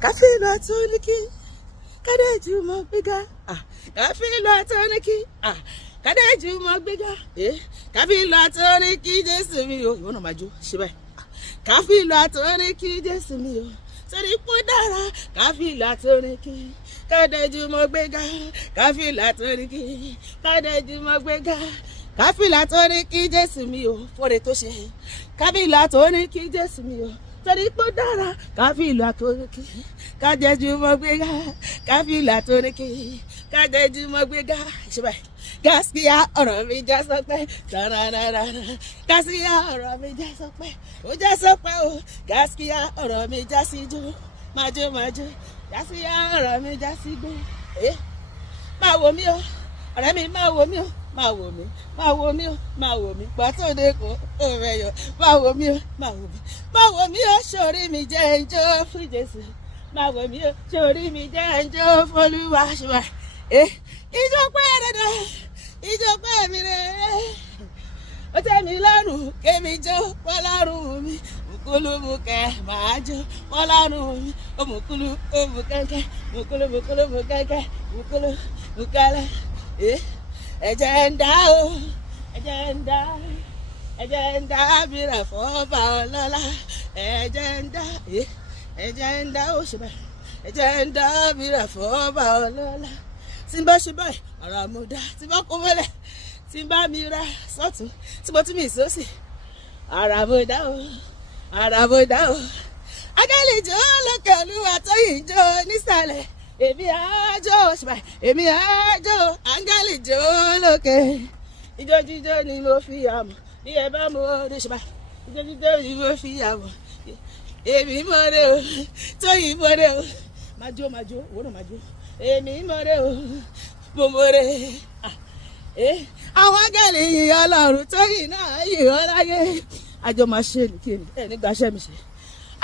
Kafilu atoniki, kada jumo gbega. Kafilu atoniki, kada jumo gbega. Kafilu atoniki, Jésù mi o. Ìwọ náà máa jó, ṣe báyìí. Kafilu atoniki, Jésù mi o. Torí pé ó dára. Kafilu atoniki, kada jumo gbega. Kafilu atoniki, kada jumo gbega. Kafilu atoniki, Jésù mi o. Fọ́re tó ṣe. Kafilu atoniki, Jésù mi o. Torí pé ó dára. Kafilu atoniki, kada jumo gbega. Kafilu atoniki, kada jumo gbega. Ṣe báyìí. Gaskiya ọ̀rọ̀ mi já sọpẹ́ tararara. Gaskiya ọ̀rọ̀ mi já sọpẹ́ ó já sọpẹ́ o. Gaskiya ọ̀rọ̀ mi já sí jó májó májó. Gaskiya ọ̀rọ̀ mi já sí gbó. Máa wò mí o ọ̀rẹ́ mi, máa wò mí o, máa wò mí, máa wò mí o, máa wò mí pàtó de kó o fẹ́ yọ. Máa wò mí o, máa wò mí, máa wò mí o, sórí mi jẹ́ ẹjọ́ fún Jésù. Máa wò mí o, sórí mi jẹ́ ẹjọ́ fún Olúwa. Ṣùgbọ́n ìjọ pẹ́ dandan, ìjọ pẹ́ mi rẹ̀, ó tẹ́ mi lọ́rùn kémi jó pọ́lọ́rùn mi. Mùkúlù mùkẹ́ máa jó pọ́lọ́rùn mi. Ó mùkúlù ó mùkẹ́kẹ́, mùkúlù mùkúlù mùkẹ́kẹ́, mùkúlù mùkẹ́lẹ́. Ẹ̀jẹ̀ ń dá o, ẹ̀jẹ̀ ń dá, ẹ̀jẹ̀ ń dá bírà fọ́ba ọlọ́lá. Ẹ̀jẹ̀ ń dá, ẹ̀jẹ̀ ń dá ó ṣe báyìí. Ẹ̀jẹ̀ ń dá bírà fọ́ba ọlọ́lá. Tí n bá ṣe báyìí ara mo dá, tí n bá kó mọ́lẹ̀, tí n bá mi ra sọ́tún, tí mo tún mi sósì, ara mo dá o, ara mo dá o. Áńgẹ́lì jó lókè, Olúwa tó yìn jó nísàlẹ̀. Èmi àjò ṣùgbọ́n èmi àjò. Áńgẹ́lì jó lókè. Ijó jíjó ni mo fi àmọ̀ bí ẹ bá mọ ọdún ṣùgbọ́n ijó jíjó ni mo fi àmọ̀. Èmi mọ̀rẹ́ o, Tóyìn mọ̀rẹ́ o. Máa jó òwò náà máa jó. Èmi mọ̀rẹ́ o, mo mọ̀rẹ́. Àwọn áńgẹ́lì yìn Ọlọ́run, Tóyìn náà yìn ọ́ láyé. Àjọ máa ṣe nìkéni ẹ̀ nígbà ṣẹ́ mi ṣe.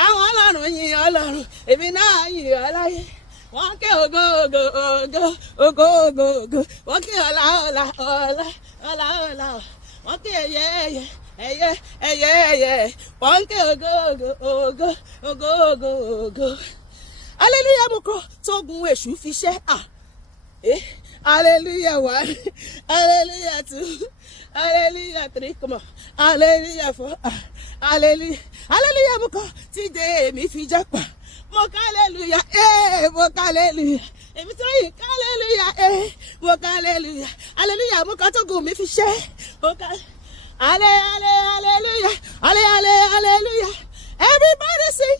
Àwọn Ọlọ́run yìn Ọlọ́run, èmi náà yìn ọ́ láyé. Wọ́n ké ògo ògo ògo ògo ògo ògo. Wọ́n ké ọlá ọlá ọlá ọlá ọlá. Wọ́n ké ẹyẹ ẹyẹ ẹyẹ ẹyẹ ẹyẹ. Wọ́n ké ògo ògo ògo ògo ògo ògo. Hallelujah mo kọ́ tógun èṣù fi ṣẹ́. Hallelujah 1, hallelujah 2, hallelujah 3, come on. Hallelujah 4, hallelujah. Hallelujah mo kọ́ tí dé èmi fi jápa. Mo hallelujah, mo hallelujah. Èmi tó yìn hallelujah, mo hallelujah. Hallelujah mo kọ́ tógun mi fi ṣẹ́. Mo hallelujah, hallelujah, hallelujah. Everybody sing.